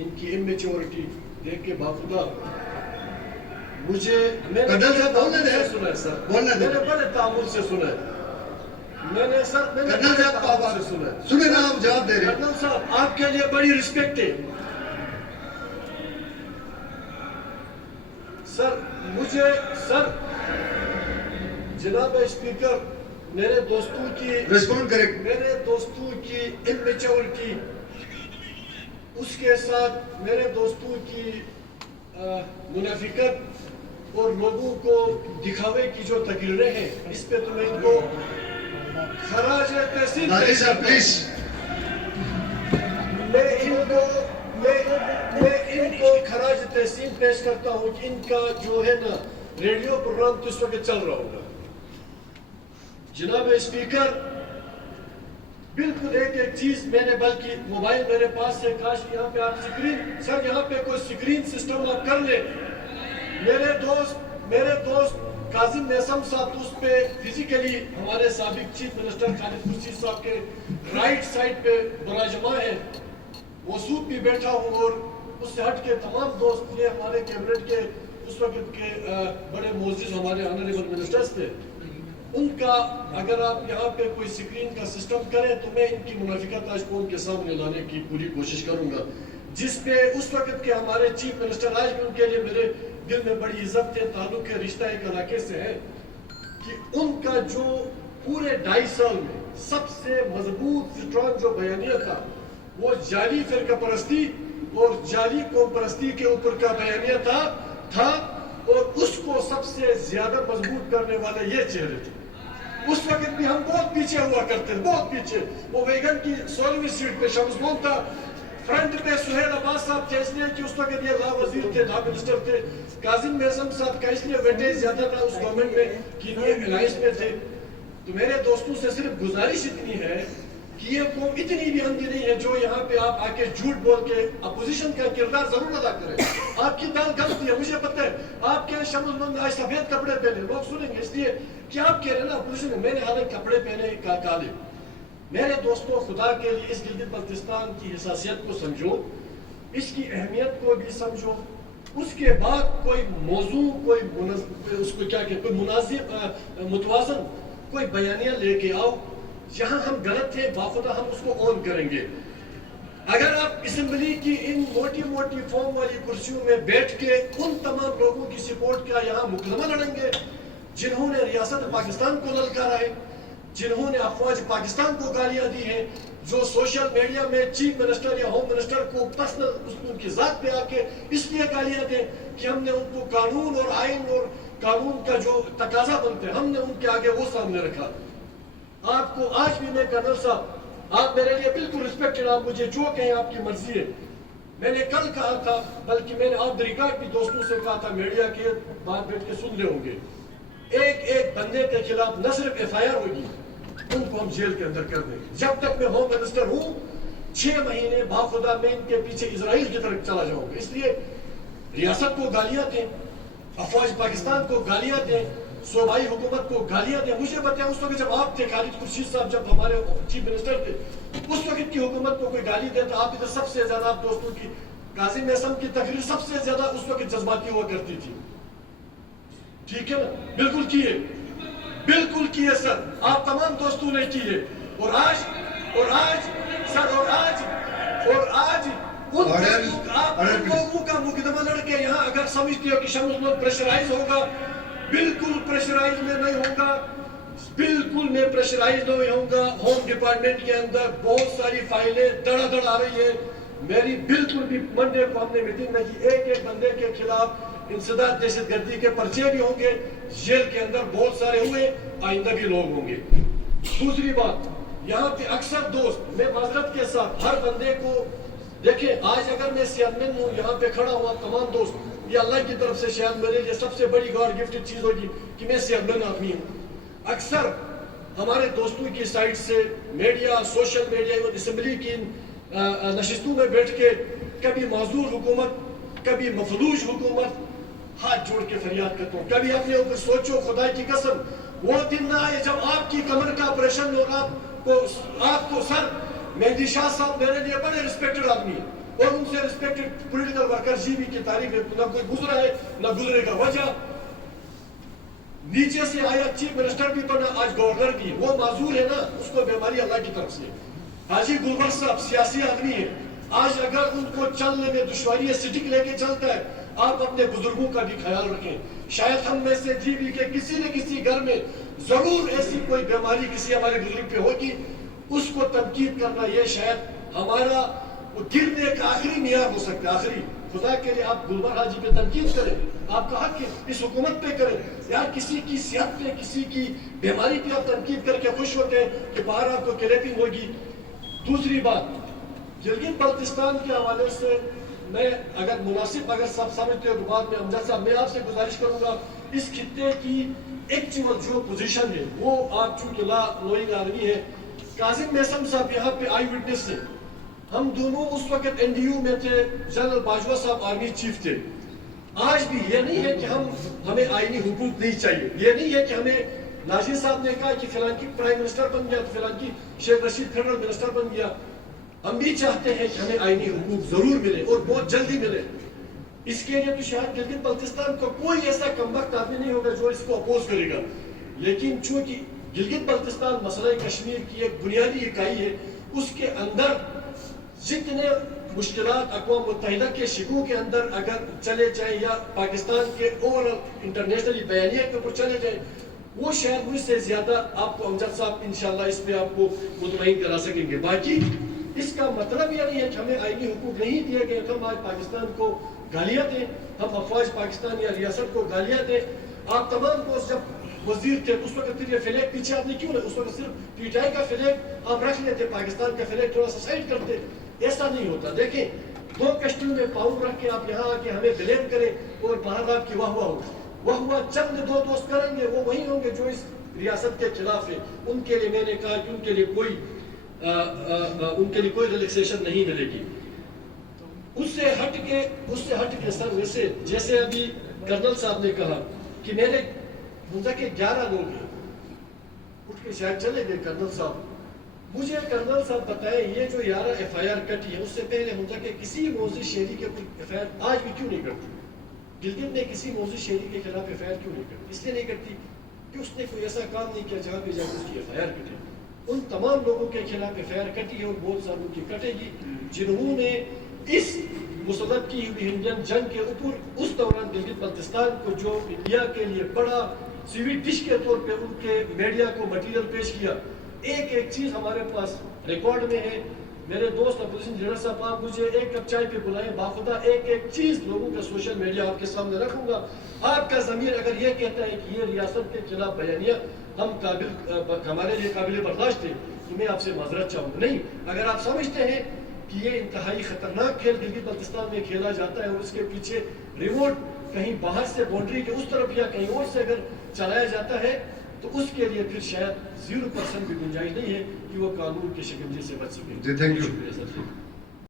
ان کی امیچورٹی دیکھ کے باخدا مجھے میں نے کرنل صاحب بولنے دیں سنا ہے سر بولنے دیں میں نے بڑے تعامل سے سنا ہے میں نے سر میں نے کرنل صاحب تعامل سے سنا ہے سنیں نا آپ جواب دے رہے ہیں کرنل صاحب آپ کے لیے بڑی رسپیکٹ ہے سر مجھے سر جناب اسپیکر میرے دوستوں کی ریسپونڈ کریں میرے دوستوں کی امپیچورٹی اس کے ساتھ میرے دوستوں کی منافقت اور لوگوں کو دکھاوے کی جو تقریریں ہیں اس پہ تو میں ان کو خراج تحسین ناظرین صاحب پلیز میں ان کو خراج تحسین پیش کرتا ہوں کہ ان کا جو ہے نا ریڈیو پروگرام تو اس وقت چل رہا ہوگا جناب اسپیکر بالکل ایک ایک چیز میں نے بلکہ موبائل میرے پاس ہے کاش یہاں پہ آپ سکرین سر یہاں پہ کوئی سکرین سسٹم آپ کر لیں میرے دوست قاسم نیسم صاحب تو اس پہ فزیکلی ہمارے سابق چیف منسٹر خالد خورشید صاحب کے رائٹ سائڈ پہ براجمع ہے موصوف بھی بیٹھا ہوں اور اس سے ہٹ کے تمام دوست یہ ہمارے کیبنٹ کے اس وقت کے بڑے معزز ہمارے آنریبل منسٹرز تھے ان کا اگر آپ یہاں پہ کوئی سکرین کا سسٹم کریں تو میں ان کی منافقت آج قوم کے سامنے لانے کی پوری کوشش کروں گا جس پہ اس وقت کے ہمارے چیف منسٹر آج بھی ان کے لیے میرے دل میں بڑی عزت ہے تعلق ہے رشتہ ایک علاقے سے ہے کہ ان کا جو پورے 2.5 سال میں سب سے مضبوط سٹرانگ جو بیانیہ تھا وہ جعلی فرقہ پرستی اور جعلی قوم پرستی کے اوپر کا بیانیہ تھا اور اس کو سب سے زیادہ مضبوط کرنے والے یہ چہرے تھے اس وقت بھی ہم بہت پیچھے ہوا کرتے ہیں بہت پیچھے وہ ویگن کی 16ویں سیٹ پہ شمس مون تھا فرنٹ پہ سہیل عباس صاحب تھے اس لیے کہ اس وقت یہ لا وزیر تھے لا منسٹر تھے قاسم نیسم صاحب کا اس لیے ویٹیج زیادہ تھا اس گورنمنٹ میں کہ یہ الائنس میں تھے تو میرے دوستوں سے صرف گزارش اتنی ہے کہ یہ قوم اتنی بھی اندھی نہیں ہے جو یہاں پہ آپ آ کے جھوٹ بول کے اپوزیشن کا کردار ضرور ادا کریں آپ کی دال غلط ہے مجھے پتہ ہے آپ کے شمس مون آج سفید کپڑے پہنے لوگ سنیں گے اس لیے کہ آپ کہہ رہے ہیں نا اپوزیشن میں نے حالانکہ کپڑے پہنے کالے میرے دوستوں خدا کے لیے اس گلگت بلتستان کی حساسیت کو سمجھو اس کی اہمیت کو بھی سمجھو اس کے بعد کوئی موضوع کوئی اس کو کیا کہ کوئی مناسب متوازن کوئی بیانیہ لے کے آؤ جہاں ہم غلط تھے باخدا ہم اس کو آن کریں گے اگر آپ اسمبلی کی ان موٹی موٹی فارم والی کرسیوں میں بیٹھ کے ان تمام لوگوں کی سپورٹ کا یہاں مقدمہ لڑیں گے جنہوں نے ریاست پاکستان کو للکارا ہے جنہوں نے افواج پاکستان کو گالیاں دی ہیں جو سوشل میڈیا میں چیف منسٹر یا ہوم منسٹر کو پرسنل ان کی ذات پہ آ کے اس لیے گالیاں دیں کہ ہم نے ان کو قانون اور آئین اور قانون کا جو تقاضا بنتے ہیں ہم نے ان کے آگے وہ سامنے رکھا آپ کو آج بھی میں کرنل صاحب آپ میرے لیے بالکل رسپیکٹڈ آپ مجھے جو کہیں آپ کی مرضی ہے میں نے کل کہا تھا بلکہ میں نے آف دی ریکارڈ بھی دوستوں سے کہا تھا میڈیا کے بات بیٹھ کے سن لے ہوں گے ایک بندے کے خلاف نہ صرف ایف آئی آر ہوگی ان کو ہم جیل کے اندر کر دیں گے جب تک میں ہوم منسٹر ہوں 6 مہینے باخدا میں ان کے پیچھے اسرائیل کی طرف چلا جاؤں گا اس لیے ریاست کو گالیاں دیں افواج پاکستان کو گالیاں دیں صوبائی حکومت کو گالیاں دیں مجھے بتائیں اس وقت جب آپ تھے خالد خورشید صاحب جب ہمارے چیف منسٹر تھے اس وقت کی حکومت کو کوئی گالی دیتا آپ ادھر سب سے زیادہ آپ دوستوں کی قاسم نیسم کی تقریر سب سے زیادہ اس وقت جذباتی ہوا کرتی تھی ٹھیک ہے نا بالکل کیے سر آپ تمام دوستوں نے کیے اور آج ان لوگوں کا مقدمہ لڑ کے یہاں اگر سمجھتے ہو کہ شمس مون پریشرائز ہوگا بالکل پریشرائز میں نہیں ہوگا بالکل میں پریشرائز نہیں ہوں گا ہوم ڈپارٹمنٹ کے اندر بہت ساری فائلیں دڑا دڑ آ رہی ہے میری بالکل بھی منڈے کو ہم نے میٹنگ میں کی ایک بندے کے خلاف انسداد دہشت گردی کے پرچے بھی ہوں گے جیل کے اندر بہت سارے ہوئے آئندہ بھی لوگ ہوں گے دوسری بات یہاں پہ اکثر دوست میں معذرت کے ساتھ ہر بندے کو دیکھیں آج اگر میں صحت مند ہوں یہاں پہ کھڑا ہوا تمام دوست یہ اللہ کی طرف سے شاید میرے لیے سب سے بڑی گاڈ گفٹڈ چیز ہوگی کہ میں صحت مند آدمی ہوں اکثر ہمارے دوستوں کی سائٹ سے میڈیا سوشل میڈیا اسمبلی کی نشستوں میں بیٹھ کے کبھی معذور حکومت کبھی مفلوج حکومت ہاتھ جوڑ کے فریاد کرتا ہوں کبھی اپنے اوپر سوچو خدا کی قسم وہ دن نہ آئے جب آپ کی کمر کا آپریشن اور آپ کو سر مہدی شاہ صاحب میرے لیے بڑے رسپیکٹڈ آدمی ہیں اور ان سے ریسپیکٹڈ پولیٹیکل ورکر جی بھی کی تاریخ میں نہ کوئی گزرا ہے نہ گزرے گا. وجہ نیچے سے آیا چیف منسٹر بھی بنا, آج گورنر بھی, وہ معذور ہے نا, اس کو بیماری اللہ کی طرف سے. حاجی گلبر صاحب سیاسی آدمی ہے, آج اگر ان کو چلنے میں دشواری ہے, سٹک لے کے چلتا ہے, آپ اپنے بزرگوں کا بھی خیال رکھیں. شاید ہم میں سے جی بھی کہ کسی نہ کسی گھر میں ضرور ایسی کوئی بیماری کسی ہمارے بزرگ پہ ہوگی, اس کو تنقید کرنا یہ شاید ہمارا گرنے کا آخری معیار ہو سکتا ہے. آخری خدا کے لیے آپ گلبر حاجی پہ تنقید کریں, آپ کا حق ہے, اس حکومت پہ کریں. یار کسی کی صحت پہ, کسی کی بیماری پہ آپ تنقید کر کے خوش ہوتے ہیں کہ باہر آپ کو کلیپنگ ہوگی. دوسری بات, گلگت بلتستان کے حوالے سے میں اگر مناسب اگر سب سمجھتے ہو تو بعد میں امجد صاحب میں آپ سے گزارش کروں گا, اس خطے کی ایکچوئل جو پوزیشن ہے وہ آپ چونکہ لا نوئنگ آدمی ہے, کاظم میثم صاحب یہاں پہ آئی وٹنس سے, ہم دونوں اس وقت این ڈی یو میں تھے, جنرل باجوہ صاحب آرمی چیف تھے. آج بھی یہ نہیں ہے کہ ہمیں آئینی حقوق نہیں چاہیے, یہ نہیں ہے کہ ہمیں ناظر صاحب نے کہا کہ فلان کی پرائم منسٹر بن گیا تو فلان کی شیخ رشید فیڈرل منسٹر بن گیا. ہم بھی چاہتے ہیں کہ ہمیں آئینی حقوق ضرور ملے اور بہت جلدی ملے. اس کے لیے تو شاید گلگت بلتستان کا کوئی ایسا کمبخت آدمی نہیں ہوگا جو اس کو اپوز کرے گا, لیکن چونکہ گلگت بلتستان مسئلہ کشمیر کی ایک بنیادی اکائی ہے, اس کے اندر جتنے مشکلات اقوام متحدہ کے شکوں کے اندر اگر چلے جائیں یا پاکستان کے اوورال انٹرنیشنلی بیانیے کے اوپر چلے جائیں, وہ شاید مجھ سے زیادہ آپ کو امجد صاحب انشاءاللہ اس پہ آپ کو مطمئن کرا سکیں گے. باقی اس کا مطلب یہ نہیں ہے کہ ہمیں آئینی حقوق نہیں دیے گئے, ہم آج پاکستان کو گالیاں دیں, ہم افواج پاکستان یا ریاست کو گالیاں دیں. آپ تمام کو جب وزیر تھے اس وقت پھر یہ فلیگ پیچھے آپ نے کیوں نہیں, اس وقت صرف پی ٹی آئی کا فلیگ آپ رکھ لیتے, پاکستان کا فلیگ تھوڑا سا سائڈ کرتے. ایسا نہیں ہوتا. دیکھیں, دو کشتیوں میں پاؤں رکھ کے آپ یہاں آ کے ہمیں بلیم کریں اور باہر آپ کی واہ واہ ہوگی. واہ واہ چند دو دوست کریں گے, وہ وہی ہوں گے جو اس ریاست کے خلاف ہے. ان کے لیے میں نے کہا کہ ان کے لیے کوئی ریلیکسیشن نہیں ملے گی. اس سے ہٹ کے سر, ویسے جیسے ابھی کرنل صاحب نے کہا کہ میرے منزا کے 11 لوگ ہیں, اٹھ کے شاید چلے گئے کرنل صاحب. مجھے کرنل صاحب بتائیں, یہ جو 11 ایف آئی آر کٹی ہے, اس سے پہلے منزا کے کسی موضوع شہری کے ایف آئی آر آج بھی کیوں نہیں کرتی؟ گلگت نے کسی موضوع شہری کے خلاف ایف آئی آر کیوں نہیں کرتی؟ اس لیے نہیں کرتی کہ اس نے کوئی ایسا کام نہیں کیا جہاں پہ جا کے اس کی ایف آئی آر کٹے. ان تمام لوگوں کے خلاف ایف آئی آر کٹی ہے اور بہت ساروں کی کٹے گی جنہوں نے اس مسلط کی ہوئی انڈین جنگ کے اوپر اس دوران گلگت بلتستان کو جو انڈیا کے لیے بڑا سویٹ ڈش کے طور پہ ان کے میڈیا کو مٹیریل پیش کیا. ایک ایک چیز ہمارے پاس ریکارڈ میں ہے. میرے دوست اپوزیشن لیڈر صاحب, آپ مجھے ایک کپ چائے پہ بلائیں, باخدا ایک ایک چیز لوگوں کا سوشل میڈیا آپ کے سامنے رکھوں گا. آپ کا ضمیر اگر یہ کہتا ہے کہ یہ ریاست کے خلاف بیانیہ ہمارے لیے قابل برداشت ہے تو میں آپ سے معذرت چاہوں گا. نہیں, اگر آپ سمجھتے ہیں کہ یہ انتہائی خطرناک کھیل گلگت بلتستان میں کھیلا جاتا ہے اور اس کے پیچھے ریموٹ کہیں باہر سے باؤنڈری کے اس طرف یا کہیں اور سے اگر چلایا جاتا ہے تو اس کے لیے پھر شاید 0% بھی گنجائش نہیں ہے کہ وہ قانون کے شکنجے سے بچ سکے. جی, تھینک یو. شکریہ سر.